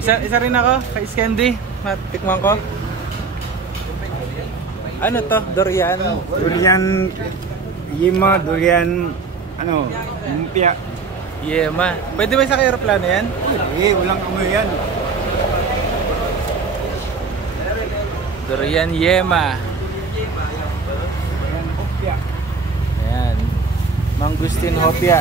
Isa rin ako, kay Candy. Matikman ko. Ano to? Durian. Durian Yema, durian ano, lumpia. Yema. Pwede ba sa aeroplano yan? Walang amoy yan. Durian Yema. Ayan. Mangustin Hopia.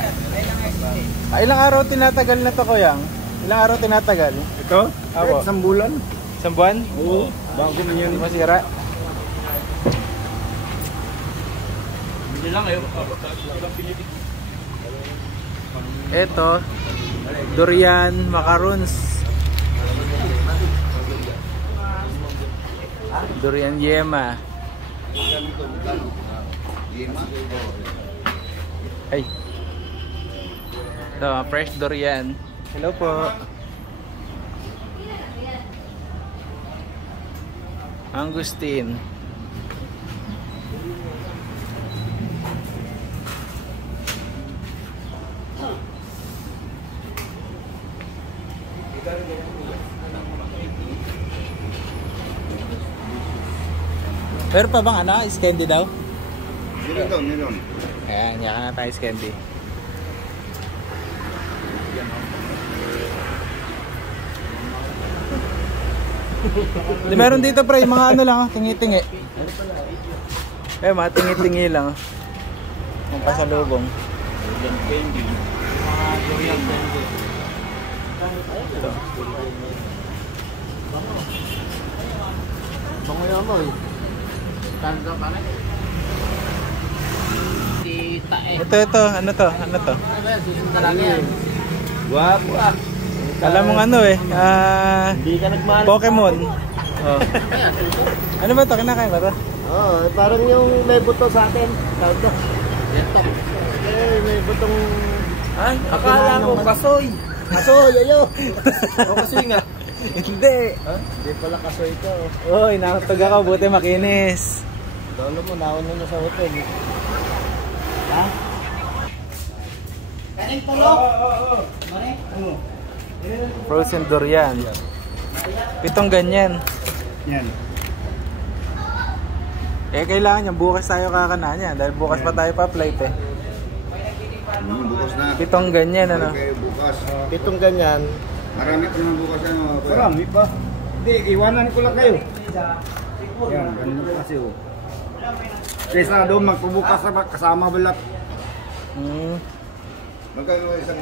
Ilang araw tinatagal na to, Kuya? Ilang araw tinatagal? Ito? Ako. Isang bulan. Isang buwan? Oo. Bago na yan. Hindi masira. Ito, durian macaroons. Durian Yema. Ay. Ito, fresh durian. Hello po. Mangustin. Pero pa bang ano? Candy daw? Meron. Ayan, yakan na tayo candy. Di meron dito pre, mga ano lang, tingi-tingi. Mga tingi-tingi lang. Ang pasalubong. Mga durian candy. Ito. Bango yung amoy. Tanda pa rin. Ito, ano to? Guwapo ah. Alam mong ano Hindi ka nagmahal. Pokemon. Oh. Ano ba to? Kinakain ba to? Parang yung may buto sa atin. Tawag to. May butong... Ay, akala ko kasoy. Kasoy, ayo. Kasoy nga. Hindi. Hindi pala kasoy ito. Oy, nakatog ako. Buti makinis. Lolo mo, nauna na sa hotel. Ha? Kanin tulog? Ano? Frozen durian. 7 ganyan. Yan. Kailangan yan. Bukas tayo kakanahan yan. Dahil bukas pa tayo pa-flight Bukas na. 7 ganyan, ano? Okay, bukas. 7 ganyan. Marami pa naman bukas yan. Marami pa. Hindi, iwanan ko lang kayo. Yan, ganun kasi oh. Kaysa doon magpubukas na kasama balat. Hmm. Magkano isang